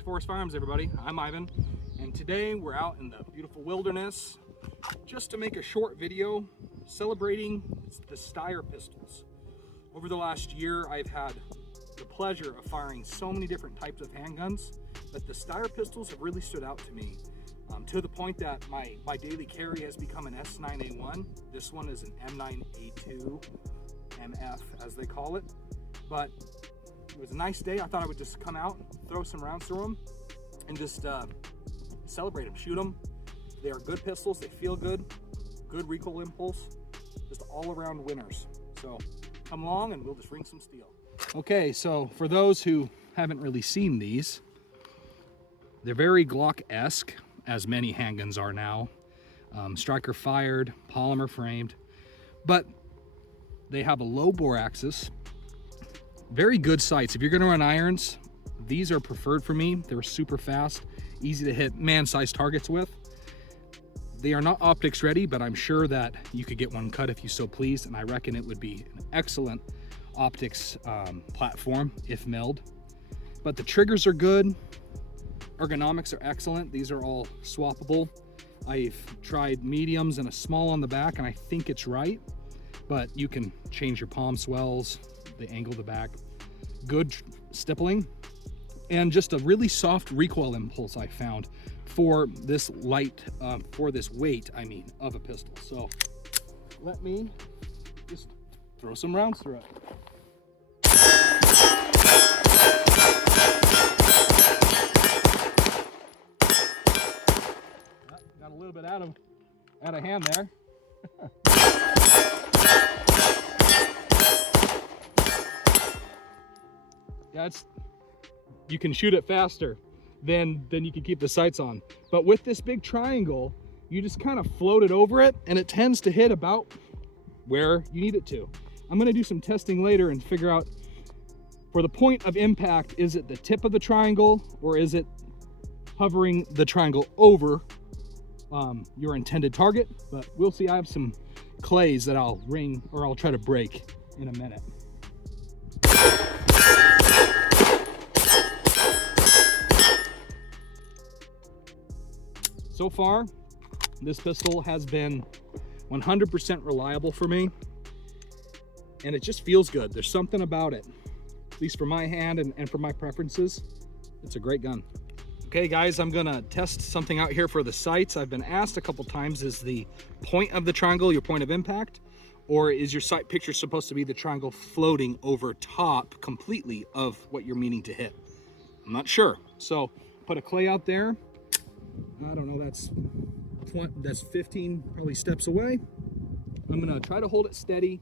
to Forest Farms, everybody. I'm Ivan, and today we're out in the beautiful wilderness just to make a short video celebrating the Steyr pistols. Over the last year, I've had the pleasure of firing so many different types of handguns, but the Steyr pistols have really stood out to me, to the point that my daily carry has become an S9-A1. This one is an M9-A2, MF as they call it, but it was a nice day. I thought I would just come out, throw some rounds through them, and just celebrate them, shoot them. They are good pistols, they feel good, good recoil impulse, just all around winners. So come along and we'll just ring some steel. Okay, so for those who haven't really seen these, they're very Glock-esque, as many handguns are now. Striker fired, polymer framed, but they have a low bore axis. Very good sights. If you're going to run irons, these are preferred for me. They're super fast, easy to hit man-sized targets with. They are not optics ready, but I'm sure that you could get one cut if you so pleased, and I reckon it would be an excellent optics platform if milled. But the triggers are good. Ergonomics are excellent. These are all swappable. I've tried mediums and a small on the back, and I think it's right, but you can change your palm swells, the angle of the back, good stippling, and just a really soft recoil impulse I found for this light, for this weight, I mean, of a pistol. So let me just throw some rounds through it. Got a little bit out of hand there. Yeah, you can shoot it faster than you can keep the sights on. But with this big triangle, you just kind of float it over it, and it tends to hit about where you need it to. I'm gonna do some testing later and figure out, for the point of impact, is it the tip of the triangle or is it hovering the triangle over your intended target? But we'll see. I have some clays that I'll ring, or I'll try to break in a minute. So far, this pistol has been 100% reliable for me, and it just feels good. There's something about it, at least for my hand and for my preferences. It's a great gun. Okay guys, I'm gonna test something out here for the sights. I've been asked a couple times, is the point of the triangle your point of impact, or is your sight picture supposed to be the triangle floating over top completely of what you're meaning to hit? I'm not sure. So put a clay out there. I don't know, that's 15 probably steps away. I'm gonna try to hold it steady,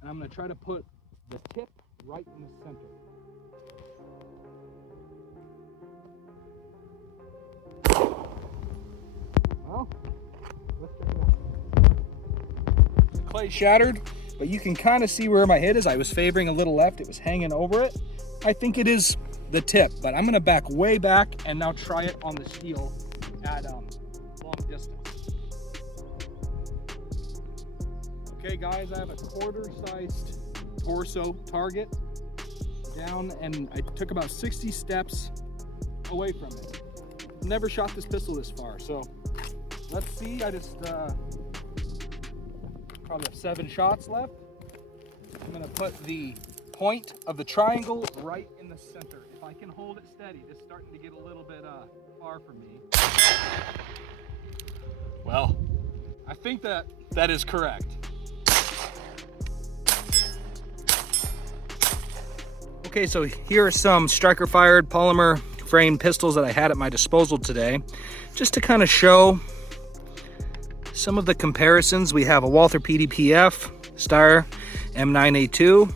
and I'm gonna try to put the tip right in the center. Well, let's check it out. The clay shattered, but you can kind of see where my hit is. I was favoring a little left, it was hanging over it. I think it is the tip, but I'm gonna back way back and now try it on the steel at long distance. Okay guys, I have a quarter-sized torso target down, and I took about 60 steps away from it. Never shot this pistol this far, so let's see. I just probably have 7 shots left. I'm gonna put the point of the triangle right in the center. If I can hold it steady, it's starting to get a little bit far from me. Well, I think that is correct. Okay, so here are some striker fired polymer frame pistols that I had at my disposal today, just to kind of show some of the comparisons. We have a Walther PDPF, Steyr M9-A2,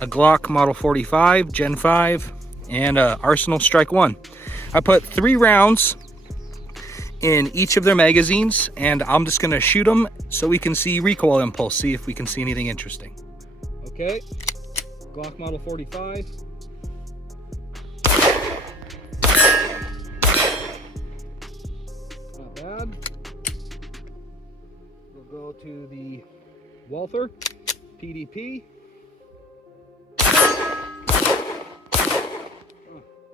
a Glock Model 45 Gen 5, and a Arsenal Strike 1. I put 3 rounds in each of their magazines, and I'm just gonna shoot them so we can see recoil impulse, see if we can see anything interesting. Okay, Glock Model 45. Not bad. We'll go to the Walther PDP.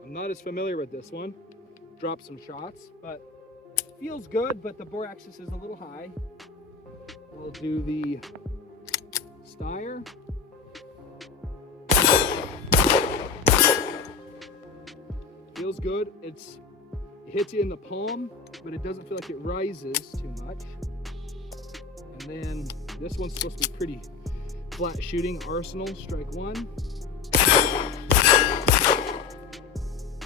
I'm not as familiar with this one. Drop some shots, but feels good, but the bore axis is a little high. We'll do the Steyr. Feels good. It hits you in the palm, but it doesn't feel like it rises too much. And then this one's supposed to be pretty flat shooting. Arsenal, strike one.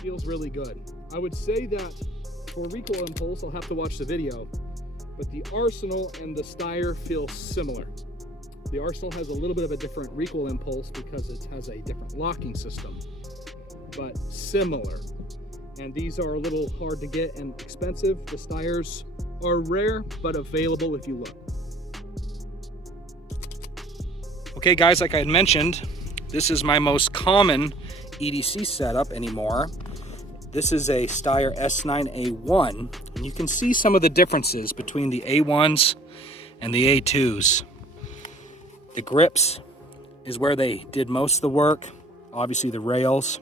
Feels really good. I would say that for recoil impulse, I'll have to watch the video, but the Arsenal and the Steyr feel similar. The Arsenal has a little bit of a different recoil impulse because it has a different locking system, but similar. And these are a little hard to get and expensive. The Steyrs are rare, but available if you look. Okay guys, like I had mentioned, this is my most common EDC setup anymore. This is a Steyr S9-A1, and you can see some of the differences between the A1s and the A2s. The grips is where they did most of the work, obviously the rails.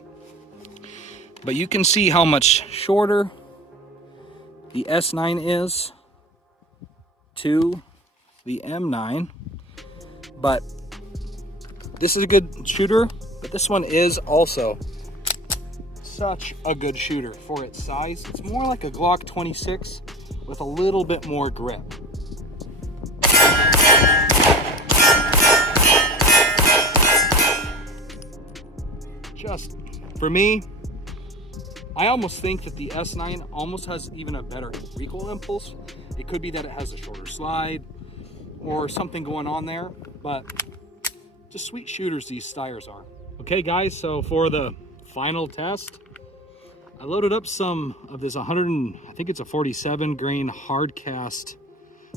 But you can see how much shorter the S9 is to the M9. But this is a good shooter, but this one is also such a good shooter for its size. It's more like a Glock 26 with a little bit more grip. Just for me, I almost think that the S9 almost has even a better recoil impulse. It could be that it has a shorter slide or something going on there, but just sweet shooters these Steyrs are. Okay guys, so for the final test, I loaded up some of this I think it's a 47 grain hard cast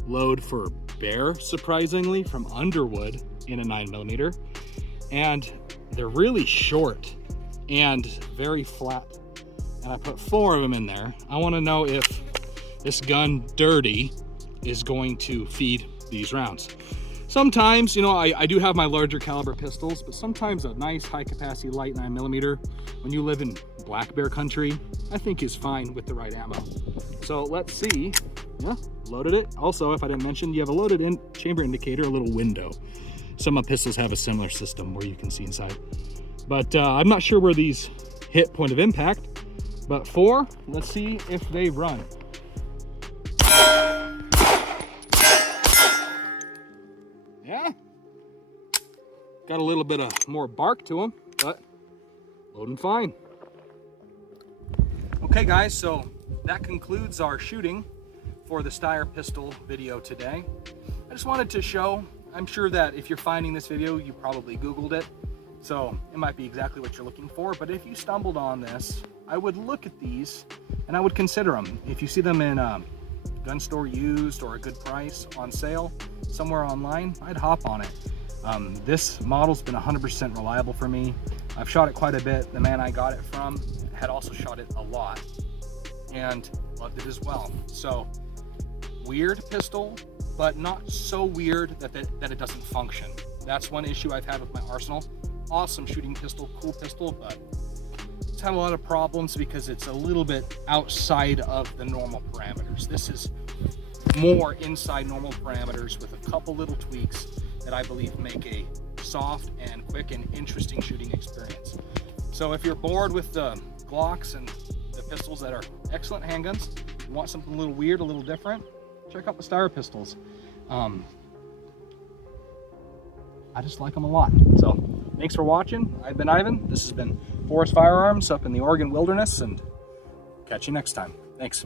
load for Bear, surprisingly, from Underwood in a 9mm. And they're really short and very flat. And I put 4 of them in there. I want to know if this gun dirty is going to feed these rounds. Sometimes, you know, I do have my larger caliber pistols, but sometimes a nice high capacity light 9mm, when you live in black bear country, I think is fine with the right ammo. So let's see. Yeah, loaded it. Also, if I didn't mention, you have a loaded chamber indicator, a little window. Some of pistols have a similar system where you can see inside. But I'm not sure where these hit point of impact, but 4, let's see if they run. Yeah, got a little bit of more bark to them, but loading fine. Okay guys, so that concludes our shooting for the Steyr pistol video today. I just wanted to show, I'm sure that if you're finding this video, you probably Googled it, so it might be exactly what you're looking for, but if you stumbled on this, I would look at these and I would consider them. If you see them in a gun store used or a good price on sale somewhere online, I'd hop on it. This model's been 100% reliable for me. I've shot it quite a bit. The man I got it from had also shot it a lot and loved it as well. So weird pistol, but not so weird that it doesn't function. That's one issue I've had with my Arsenal. Awesome shooting pistol, cool pistol, but it's had a lot of problems because it's a little bit outside of the normal parameters. This is more inside normal parameters with a couple little tweaks that I believe make a soft and quick and interesting shooting experience. So if you're bored with the Glocks and the pistols that are excellent handguns, you want something a little weird, a little different, check out the Steyr pistols. I just like them a lot. So thanks for watching. I've been Ivan. This has been Forest Firearms up in the Oregon wilderness, and catch you next time. Thanks.